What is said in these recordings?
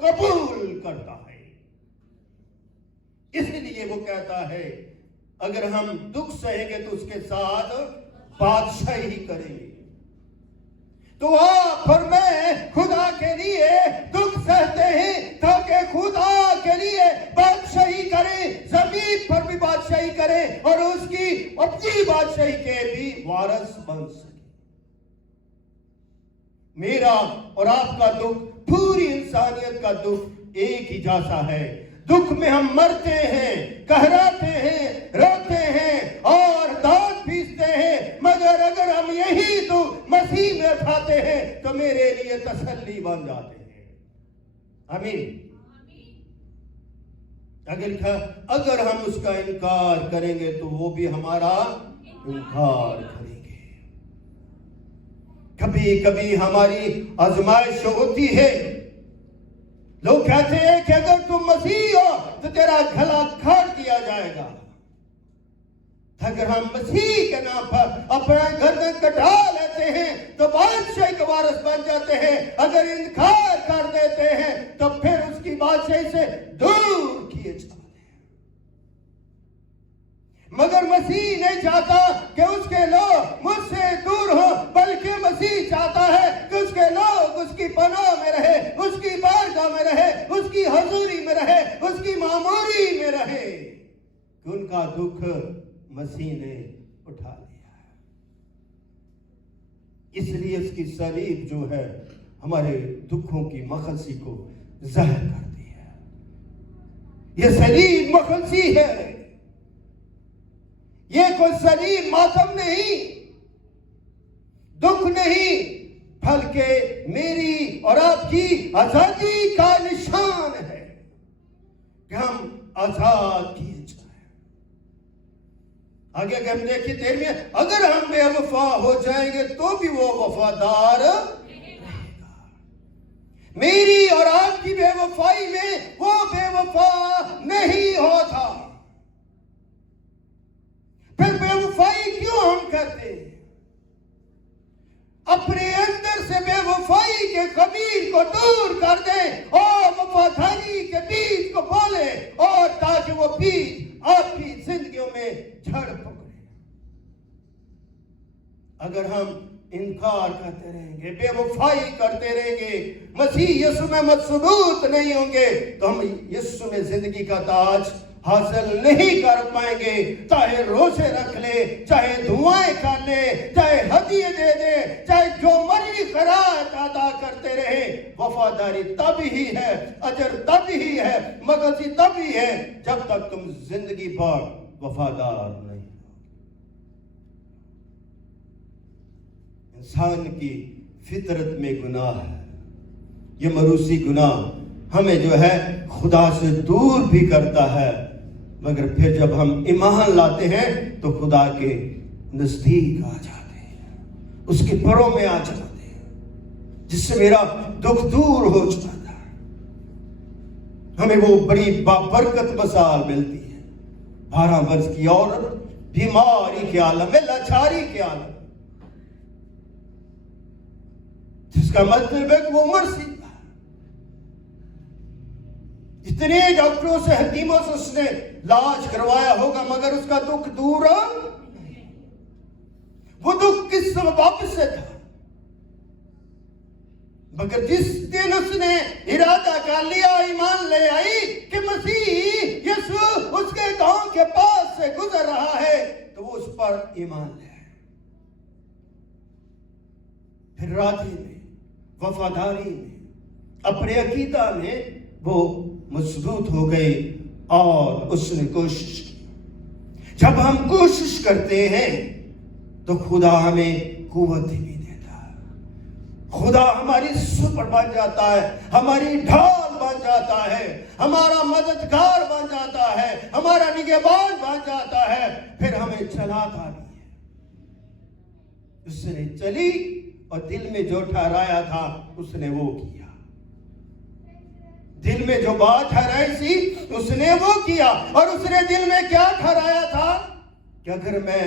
قبول کرتا ہے. اس لیے وہ کہتا ہے اگر ہم دکھ سہیں گے تو اس کے ساتھ بادشاہی کریں گے. تو آپ اور میں خدا کے لیے دکھ سہتے ہیں تاکہ خدا کے لیے بادشاہی کریں, زمین پر بھی بادشاہی کریں اور اس کی اپنی بادشاہی کے بھی وارث بن سکیں. میرا اور آپ کا دکھ, پوری انسانیت کا دکھ ایک ہی جیسا ہے. دکھ میں ہم مرتے ہیں, کہراتے ہیں, روتے ہیں اور دانت پیستے ہیں, مگر اگر ہم یہی دکھ مسیح میں اٹھاتے ہیں تو میرے لیے تسلی بن جاتے ہیں. آمین. اگر ہم اس کا انکار کریں گے تو وہ بھی ہمارا انکار کریں گے. کبھی کبھی ہماری آزمائش ہوتی ہے, لوگ کہتے ہیں کہ اگر تم مسیح ہو تو تیرا گلا کاٹ دیا جائے گا. اگر ہم مسیح کے نام پر اپنا گردن کٹا لیتے ہیں تو بادشاہی کے وارث بن جاتے ہیں. اگر انکار کر دیتے ہیں تو پھر اس کی بادشاہی سے دور کیے جاتے ہیں. مگر مسیح نہیں چاہتا کہ اس کے لوگ مجھ سے دور ہو, بلکہ مسیح چاہتا ہے کہ اس کے لوگ اس کی پناہ میں رہے, اس کی بارگاہ میں رہے, اس کی حضوری میں رہے, اس کی معموری میں رہے. کہ ان کا دکھ مسیح نے اٹھا لیا ہے. اس لیے اس کی صلیب جو ہے ہمارے دکھوں کی مخلصی کو ظاہر کرتی ہے. یہ صلیب مخلصی ہے, یہ کوئی صلیب ماتم نہیں, دکھ نہیں, بلکہ میری اور آپ کی آزادی کا نشان ہے کہ ہم آزاد کیے جائیں. آگے اگر ہم دیکھیں 13 اگر ہم بے وفا ہو جائیں گے تو بھی وہ وفادار رہے گا. میری اور آپ کی بے وفائی میں وہ بے وفا نہیں ہوتا. پھر بے وفائی کیوں ہم کرتے ہیں؟ اپنے اندر سے بے وفائی کے خمیر کو دور کر دیں اور وفاداری کے بیج کو بولیں, اور تاکہ وہ بیج آپ کی زندگیوں میں جھڑ پکڑے. اگر ہم انکار کرتے رہیں گے, بے وفائی کرتے رہیں گے, مسیح یسوع میں مضبوط نہیں ہوں گے, تو ہم یسوع میں زندگی کا تاج حاصل نہیں کر پائیں گے. چاہے روزے رکھ لے, چاہے دعائیں کر لے, چاہے ہدیے دے دے, چاہے جو مرضی خیرات ادا کرتے رہے, وفاداری تب ہی ہے, اجر تب ہی ہے, مغفرت تب ہی ہے جب تک تم زندگی بھر وفادار نہیں. انسان کی فطرت میں گناہ ہے. یہ موروثی گناہ ہمیں جو ہے خدا سے دور بھی کرتا ہے, مگر پھر جب ہم ایمان لاتے ہیں تو خدا کے نزدیک آ جاتے ہیں, اس کے پروں میں آ جاتے ہیں, جس سے میرا دکھ دور ہو جاتا ہے. ہمیں وہ بڑی بابرکت مثال ملتی ہے. 12 برس کی عورت بیماری کے عالم میں, لاچاری کے عالم, جس کا مطلب ہے کہ وہ عمر سی اتنے ڈاکٹروں سے, حکیموں سے اس نے علاج کروایا ہوگا, مگر اس کا دکھ دور نہیں. وہ دکھ کس سبب سے تھا, مگر جس دن اس نے ارادہ کر لیا, ایمان لے آئی کہ مسیح یسوع اس کے گاؤں کے پاس سے گزر رہا ہے, تو وہ اس پر ایمان لے آئے. پھر راضی میں, وفاداری میں, اپنے عقیدہ میں وہ مضبوط ہو گئی اور اس نے کوشش کی. جب ہم کوشش کرتے ہیں تو خدا ہمیں قوت بھی دیتا ہے. خدا ہماری سپر بن جاتا ہے, ہماری ڈھال بن جاتا ہے, ہمارا مددگار بن جاتا ہے, ہمارا نگہبان بن جاتا ہے. پھر ہمیں چلاتا بھی ہے. اس نے چلی اور دل میں جو ٹھہرایا تھا اس نے وہ کیا. دل میں جو بات ٹھہرائی تھی اس نے وہ کیا. اور اس نے دل میں کیا ٹھہرایا تھا کہ اگر میں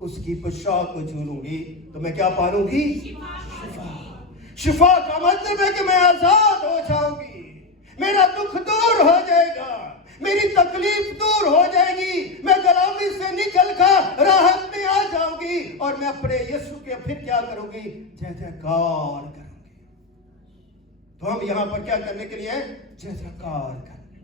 اس کی پوشاک کو چھو لوں گی تو میں کیا پالوں گی؟ شفا. شفا کا مطلب ہے کہ میں آزاد ہو جاؤں گی, میرا دکھ دور ہو جائے گا، میری تکلیف دور ہو جائے گی، میں غلامی سے نکل کر راحت میں آ جاؤں گی، اور میں اپنے یسوع کے پھر کیا کروں گی؟ جے جیکار کروں گی۔ تو ہم یہاں پر کیا کرنے کے لیے ہیں؟ جے جیکار کرنے۔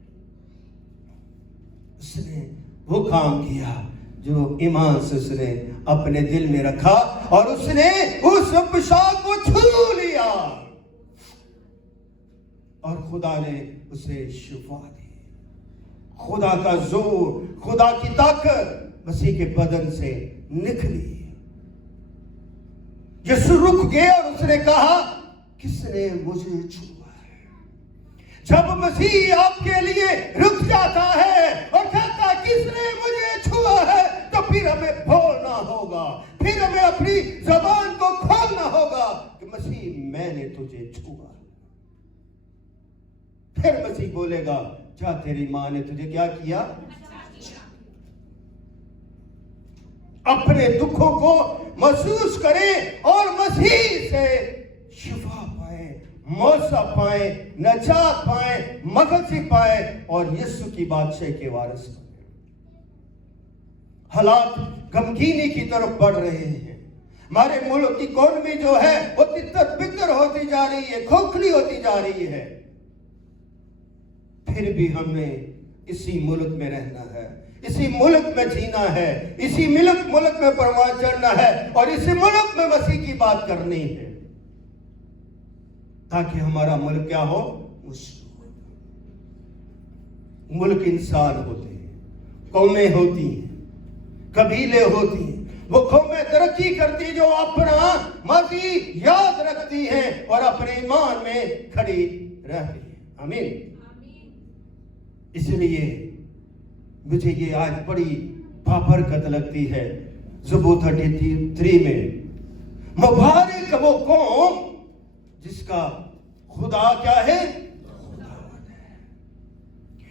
اس نے وہ کام کیا جو ایمان سے اس نے اپنے دل میں رکھا، اور اس نے اس پوشاک کو چھو لیا، اور خدا نے اسے شفا دی۔ خدا کا زور، خدا کی طاقت مسیح کے بدن سے نکلی۔ یسوع رک گئے اور اس نے کہا، کس نے مجھے چھوا ہے؟ جب مسیح آپ کے لیے رک جاتا ہے اور کہتا ہے کس نے مجھے چھوا ہے، تو پھر ہمیں بولنا ہوگا، پھر ہمیں اپنی زبان کو کھولنا ہوگا کہ مسیح میں نے تجھے چھوا۔ پھر مسیح بولے گا، جا تیری ماں نے تجھے کیا کیا؟ اپنے دکھوں کو محسوس کریں اور مسیح سے شفا پائیں، موسیٰ پائیں، نجات پائیں، مغفرت پائیں، اور یسوع کی بادشاہی کے وارث بنیں۔ حالات غمگینی کی طرف بڑھ رہے ہیں، ہمارے ملک کی اکانومی جو ہے وہ تتر بتر ہوتی جا رہی ہے، کھوکھلی ہوتی جا رہی ہے، پھر بھی ہم نے اسی ملک میں رہنا ہے، اسی ملک میں جینا ہے، اسی ملک میں پروان چڑھنا ہے، اور اسی ملک میں مسیح کی بات کرنی ہے، تاکہ ہمارا ملک کیا ہو؟ ملک انسان ہوتے ہیں، قومیں ہوتی ہیں، قبیلے ہوتی ہیں، وہ قومیں ترقی کرتی جو اپنا ماضی یاد رکھتی ہیں اور اپنے ایمان میں کھڑی رہتی ہیں۔ آمین۔ اس لیے مجھے یہ آج بڑی بابرکت لگتی ہے زبور 33 میں، مبارک وہ قوم جس کا خدا کیا ہے؟ خداوند ہے۔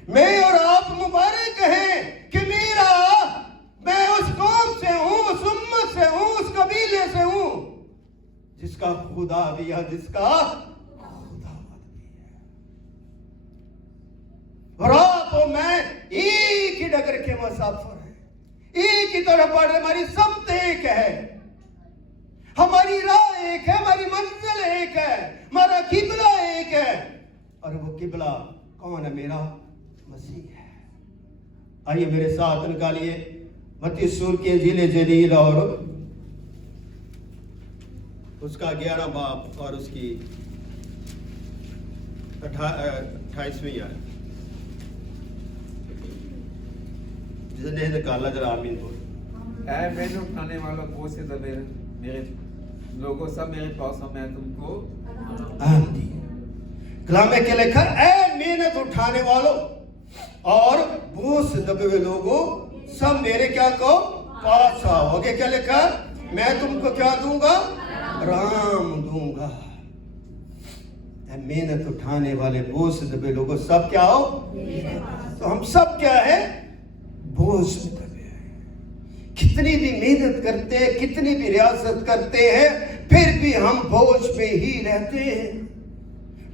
میں اور آپ مبارک ہیں کہ میں اس قوم سے ہوں، اس امت سے ہوں، اس قبیلے سے ہوں جس کا خدا بھی ہے، جس کا اور آپ اور میں ایک ہی ڈگر کے مسافر ہیں، ایک ہی طرف بڑھ رہے، ہماری سمت ایک ہے، ہماری راہ ایک ہے، ہماری منزل ایک ہے، ہمارا قبلہ ایک ہے، اور وہ قبلہ کون ہے؟ میرا مسیح ہے۔ آئیے میرے ساتھ نکالیے متی سور کی انجیل جلیل اور اس کا 11 باب اور اس کی 28ویں آیت۔ جس نے نکالا ذرا آمین بول۔ اے میں اٹھانے والا بوجھ سے زبیر، میرے لوگوں سب میرے پاس ہو، میں تم کو آمین۔ کلام میں کیا لکھا؟ اے محنت اٹھانے والوں اور بوجھ سے دبے ہوئے لوگوں سب میرے کیا کو پاس آؤ۔ آگے کیا لکھا؟ میں تم کو کیا دوں گا؟ آرام دوں گا۔ اے محنت اٹھانے والے بوجھ سے دبے لوگوں سب کیا ہو؟ تو ہم سب کیا ہے؟ بوجھ سے دبے ہیں۔ کتنی بھی محنت کرتے ہیں، کتنی بھی ریاضت کرتے ہیں، پھر بھی ہم بوجھ میں ہی رہتے ہیں،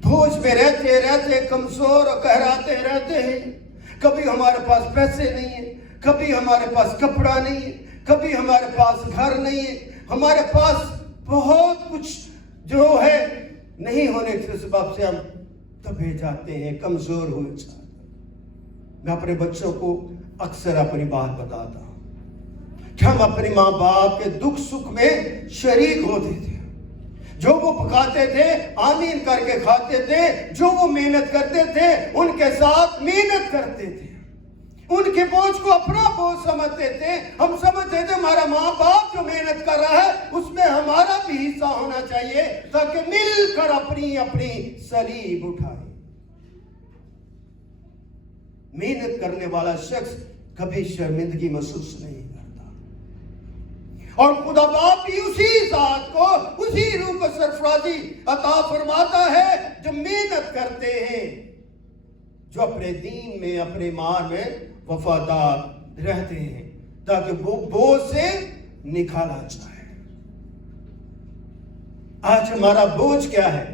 بوجھ میں رہتے کمزور اور کہراتے رہتے ہیں۔ کبھی ہمارے پاس پیسے نہیں ہیں، کبھی ہمارے پاس کپڑا نہیں ہے، کبھی ہمارے پاس گھر نہیں ہے، ہمارے پاس بہت کچھ جو ہے نہیں ہونے کے سبب سے ہم دبے جاتے ہیں، کمزور ہوئے جاتے ہیں۔ میں اپنے بچوں کو اکثر اپنی بات بتاتا ہوں کہ ہم اپنی ماں باپ کے دکھ سکھ میں شریک ہوتے تھے، جو وہ پکاتے تھے آمین کر کے کھاتے تھے، جو وہ محنت کرتے تھے ان کے ساتھ محنت کرتے تھے، ان کے بوجھ کو اپنا بوجھ سمجھتے تھے۔ ہم سمجھتے تھے ہمارا ماں باپ جو محنت کر رہا ہے اس میں ہمارا بھی حصہ ہونا چاہیے تاکہ مل کر اپنی صلیب اٹھائے۔ محنت کرنے والا شخص کبھی شرمندگی محسوس نہیں کرتا، اور خدا باپ بھی اسی ذات کو، اسی روح کو سرفرازی عطا فرماتا ہے جو محنت کرتے ہیں، جو اپنے دین میں، اپنے ایمان میں وفادار رہتے ہیں، تاکہ وہ بوجھ سے نکالا جائے۔ آج ہمارا بوجھ کیا ہے؟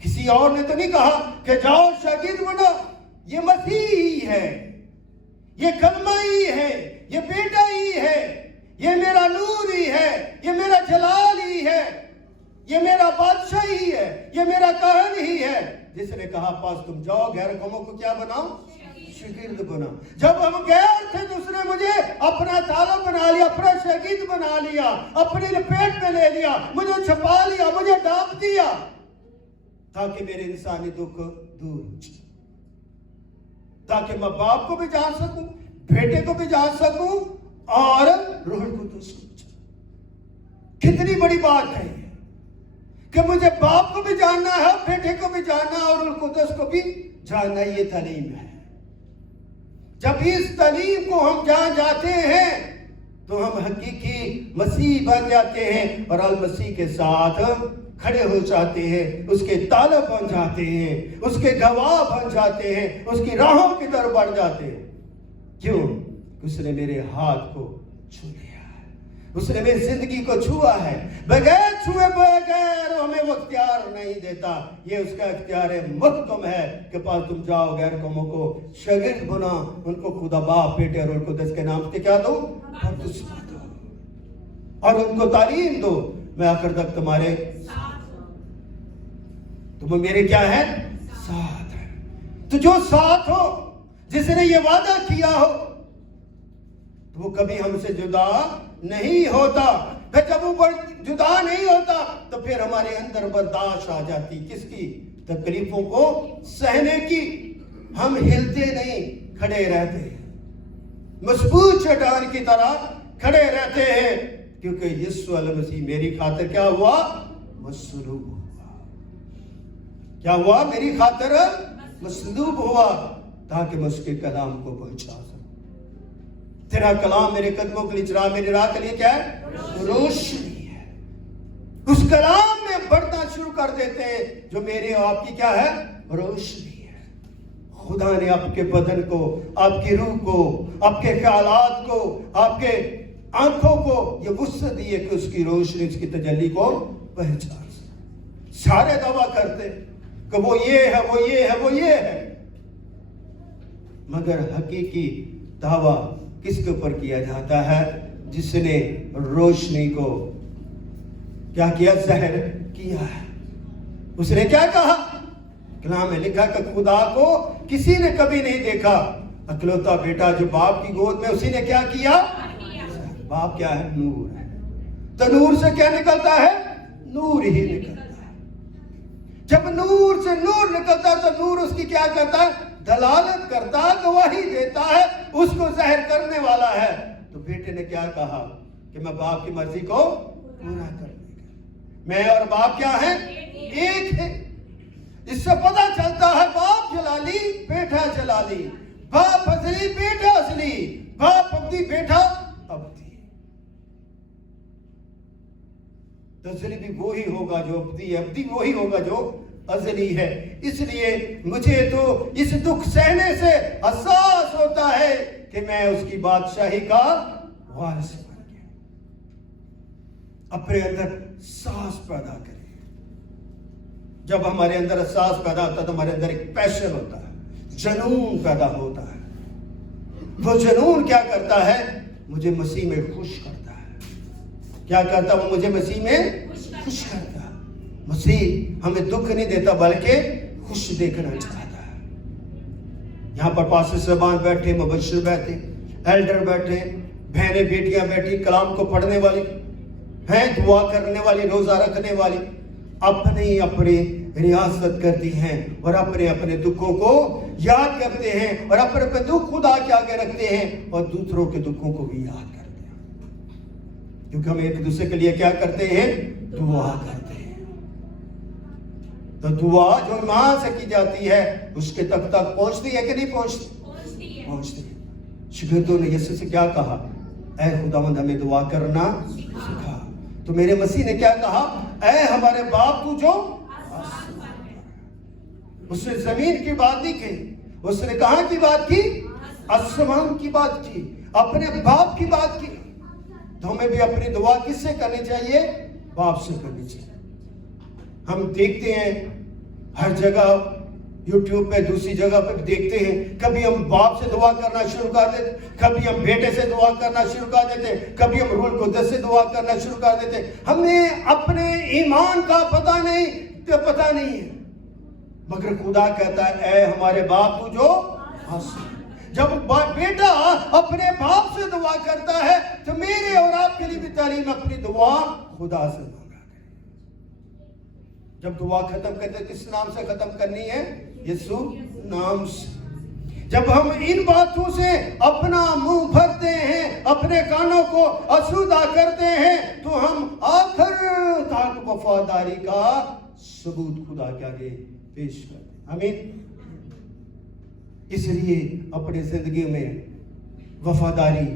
کسی اور نے تو نہیں کہا کہ جاؤ شاگرد بنو. یہ مسیح ہی ہے, یہ کلمہ ہی ہے, یہ بیٹا ہی ہے, یہ میرا نور ہی ہے, یہ میرا جلال ہی ہے, یہ میرا بادشاہ ہی ہے, یہ میرا کاہن ہی ہے, جس نے کہا پاس تم جاؤ غیر قوموں کو کیا بناؤ, شاگرد بناؤ. جب ہم غیر تھے تو اس نے مجھے اپنا طالب بنا لیا, اپنا شاگرد بنا لیا, اپنی لپیٹ میں لے لیا, مجھے چھپا لیا, مجھے ڈانپ دیا تاکہ میرے انسانی دکھ دور ہو جائے, تاکہ میں باپ کو بھی جان سکوں, بیٹے کو بھی جان سکوں اور روح القدس کو. کتنی بڑی بات ہے کہ مجھے باپ کو بھی جاننا ہے, بیٹے کو بھی جاننا ہے اور روح القدس کو بھی جاننا. یہ تعلیم ہے. جب اس تعلیم کو ہم جان جاتے ہیں تو ہم حقیقی مسیح بن جاتے ہیں اور المسیح کے ساتھ کھڑے ہو جاتے ہیں, اس کے طالب بن جاتے ہیں, اس کے گواہ بن جاتے ہیں, اس کی راہوں کی طرف بڑھ جاتے ہیں. کیوں؟ اس نے میرے ہاتھ کو چھو لیا ہے, اس نے میری زندگی کو چھوا ہے. بغیر چھوئے بغیر ہمیں وہ اختیار نہیں دیتا. یہ اس کا اختیار محکم ہے کہ پاس تم جاؤ غیر قوموں کو شاگرد بنا, ان کو خدا باپ بیٹے اور روح القدس کے نام سے کیا دو, بپتسمہ دو اور ان کو تعلیم دو. میں آخر تک تمہارے تم میرے کیا ہے, ساتھ ہے. تو جو ساتھ ہو, جس نے یہ وعدہ کیا ہو, تو وہ کبھی ہم سے جدا نہیں ہوتا. پھر جب وہ جدا نہیں ہوتا تو پھر ہمارے اندر برداشت آ جاتی. کس کی؟ تکلیفوں کو سہنے کی. ہم ہلتے نہیں, کھڑے رہتے ہیں, مضبوط چٹان کی طرح کھڑے رہتے ہیں, کیونکہ یسوع المسیح میری خاطر کیا ہوا, مصلوب ہوا. کیا ہوا؟ میری خاطر مصلوب ہوا تاکہ میں اس کے کلام کو پہنچا سکوں. تیرا کلام میرے قدموں کے لیے چراغ, میری راہ کے لیے کیا ہے, روشنی ہے. اس کلام میں بڑھنا شروع کر دیتے ہیں جو میرے اور آپ کی کیا ہے, روشنی ہے. خدا نے آپ کے بدن کو, آپ کی روح کو, آپ کے خیالات کو, آپ کے آنکھوں کو یہ وسعت دی ہے کہ اس کی روشنی, اس کی تجلی کو پہچان سکے. سارے دعویٰ کرتے کہ وہ یہ ہے, وہ یہ ہے, وہ یہ ہے, مگر حقیقی دعویٰ کس کے اوپر کیا جاتا ہے؟ جس نے روشنی کو کیا کیا, ظاہر کیا ہے. اس نے کیا کہا؟ کلام میں لکھا کہ خدا کو کسی نے کبھی نہیں دیکھا, اکلوتا بیٹا جو باپ کی گود میں, اسی نے کیا کیا. باپ کیا ہے, نور ہے. تو نور سے کیا نکلتا ہے, نور ہی نکلتا ہے. جب نور سے نور نکلتا ہے تو نور اس کی کیا کرتا ہے, دلالت کرتا ہے, گواہی دیتا ہے, اس کو ظاہر کرنے والا ہے. تو بیٹے نے کیا کہا کہ میں باپ کی مرضی کو پورا کرنے کا. میں اور باپ کیا ہیں, ایک ہے. اس سے پتہ چلتا ہے باپ جلالی, بیٹا جلالی, باپ اصلی, بیٹا اصلی, باپ ابدی, بیٹا ابدی. تو اصلی بھی وہی ہوگا جو ابدی ہے, ابدی وہی ہوگا جو ازلی ہے. اس لیے مجھے تو اس دکھ سہنے سے احساس ہوتا ہے کہ میں اس کی بادشاہی کا وارث بن گیا. اپنے اندر سانس پیدا کریں. جب ہمارے اندر احساس پیدا ہوتا ہے تو ہمارے اندر ایک پیشن ہوتا ہے, جنون پیدا ہوتا ہے. وہ جنون کیا کرتا ہے, مجھے مسیح میں خوش کرتا ہے. کیا کرتا ہے وہ, مجھے مسیح میں خوش کرتا ہے. مسیح ہمیں دکھ نہیں دیتا بلکہ خوش دیکھنا چاہتا ہے. یہاں پر پاسٹر صاحبان بیٹھے, مبشر بیٹھے, ایلڈر بیٹھے, بہنیں بیٹیاں بیٹھی, کلام کو پڑھنے والی ہیں, دعا کرنے والی, روزہ رکھنے والی, اپنی اپنی ریاست کرتی ہیں اور اپنے اپنے دکھوں کو یاد کرتے ہیں اور اپنے اپنے دکھ خدا کے آگے رکھتے ہیں اور دوسروں کے دکھوں کو بھی یاد کرتے ہیں. کیونکہ ہم ایک دوسرے کے لیے کیا کرتے ہیں, دعا کرتے ہیں. تو دعا جو ماں سے کی جاتی ہے اس کے تک پہنچتی ہے کہ نہیں پہنچتی؟ پہنچتی ہے. شاگردوں نے یسوع سے کیا کہا, اے خداوند ہمیں دعا کرنا سکھا. تو میرے مسیح نے کیا کہا, اے ہمارے باپ تو جو, اس نے زمین کی بات نہیں کی, اس نے کہاں کی بات کی, آسمان کی بات کی, اپنے باپ کی بات کی. تو ہمیں بھی اپنی دعا کس سے کرنی چاہیے, باپ سے کرنی چاہیے. ہم دیکھتے ہیں ہر جگہ یوٹیوب پہ دوسری جگہ پہ دیکھتے ہیں، کبھی ہم باپ سے دعا کرنا شروع کر دیتے، کبھی ہم بیٹے سے دعا کرنا شروع کر دیتے، کبھی ہم روح القدس سے دعا کرنا شروع کر دیتے. ہمیں اپنے ایمان کا پتہ نہیں ہے، مگر خدا کہتا ہے اے ہمارے باپ تو جو آسمان. جب بیٹا اپنے باپ سے دعا کرتا ہے تو میرے اور آپ کے لیے بھی تعلیم اپنی دعا خدا سے مانگا کرے. جب دعا ختم کرتے کس نام سے ختم کرنی ہے؟ یسوع نام سے. جب ہم ان باتوں سے اپنا منہ بھرتے ہیں، اپنے کانوں کو آسودہ کرتے ہیں، تو ہم آخر تک وفاداری کا ثبوت خدا کے آگے پیش کرتے ہیں. آمین. اس لیے اپنی زندگی میں وفاداری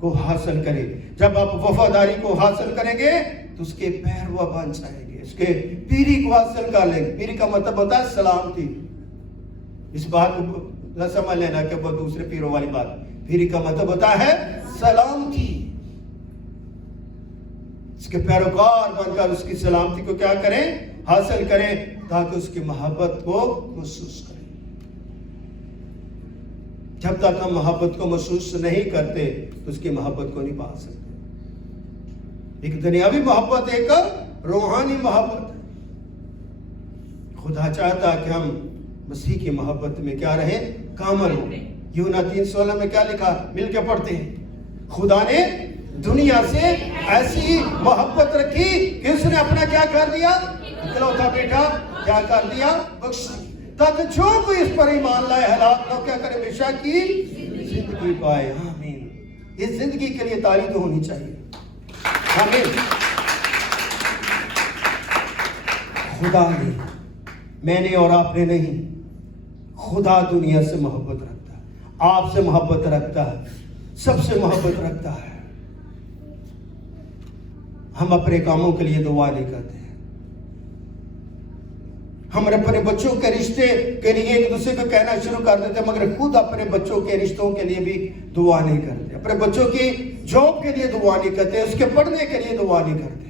کو حاصل کریں. جب آپ وفاداری کو حاصل کریں گے تو اس کے پیروا بن جائیں گے، اس کے پیری کو حاصل کر لیں گے. پیری کا مطلب ہوتا ہے سلامتی. اس بات کو نہ سمجھ لینا کہ وہ دوسرے پیروں والی بات. پیری کا مطلب ہوتا ہے سلامتی. اس کے پیروکار بن کر اس کی سلامتی کو کیا کریں؟ حاصل کریں، تاکہ اس کی محبت کو محسوس کریں. جب تک ہم محبت کو محسوس نہیں کرتے تو اس کی محبت کو نہیں پا سکتے. ایک دنیاوی محبت، ایک روحانی محبت. خدا چاہتا ہے کہ ہم مسیح کی محبت میں کیا رہیں؟ کامل ہوں. یونا 3:16 میں کیا لکھا؟ مل کے پڑھتے ہیں. خدا نے دنیا سے ایسی محبت رکھی کہ اس نے اپنا کیا کر دیا؟ اکلوتا بیٹا کیا کر دیا؟ بخش دیا، تاکہ جو کوئی اس پر ایمان لائے ہلاک نہ کیا کرے، ہمیشہ کی زندگی پائے. آمین. اس زندگی کے لیے تعریف تو ہونی چاہیے. آمین. خدا نے، میں نے اور آپ نے نہیں، خدا دنیا سے محبت رکھتا ہے، آپ سے محبت رکھتا ہے، سب سے محبت رکھتا ہے. ہم اپنے کاموں کے لیے دعا نہیں کرتے ہیں. ہم اپنے بچوں کے رشتے کے لیے ایک دوسرے کو کہنا شروع کر دیتے ہیں، مگر خود اپنے بچوں کے رشتوں کے لیے بھی دعا نہیں کرتے. اپنے بچوں کی جاب کے لیے دعا نہیں کرتے، اس کے پڑھنے کے لیے دعا نہیں کرتے.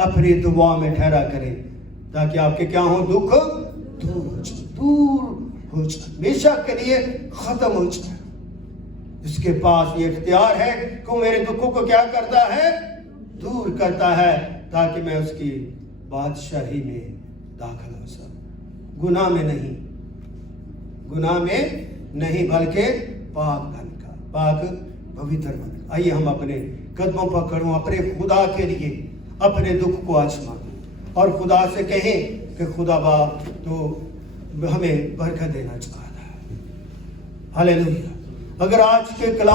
اپنی دعا میں ٹھہرا کریں تاکہ آپ کے کیا ہوں؟ دکھ دور ہو جائے، ہمیشہ کے لیے ختم ہو جائے. جس کے پاس یہ اختیار ہے کہ میرے دکھوں کو کیا کرتا ہے؟ دور کرتا ہے، تاکہ میں اس کی بادشاہی میں داخل ہو سکوں. گناہ میں نہیں بلکہ پاک بن کر، پاک پوتر بن کر. آئیے ہم اپنے قدموں پر کھڑوں، اپنے خدا کے لیے اپنے دکھ کو آزما دیں اور خدا سے کہیں کہ خدا باپ تو ہمیں برکت دینا چاہتا ہے. ہاللیلویا. اگر آج کے کلام